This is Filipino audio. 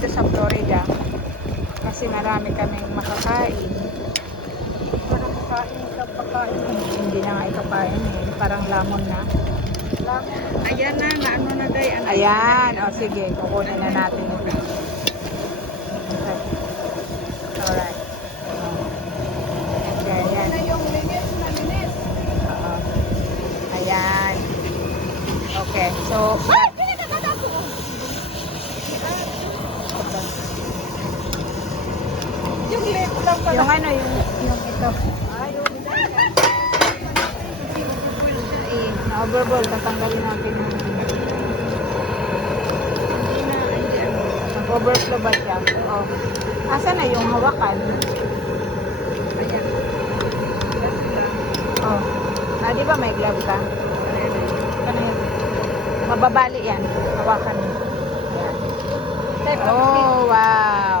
dito sa Florida. Kasi marami kaming makakain. Makakain ka pagkain. Hindi na nga ikapain eh. Parang lamon na. Ayan na, naano na day. Ayan. O sige, kukunin na natin. Okay. Alright. Ayan. Na yung linis na linis. Oo. Ayan. Okay. So, Yung lip lang pala. yung ano, yung ito. Na-overboard. Tatanggalin natin yung nag-overflow ba siya? Oo. Asa na yung hawakan? Ayan. Oh. Ah, di ba may glove ka? Ano yun? Mababali yan. Hawakan mo. Ayan. Oh, wow.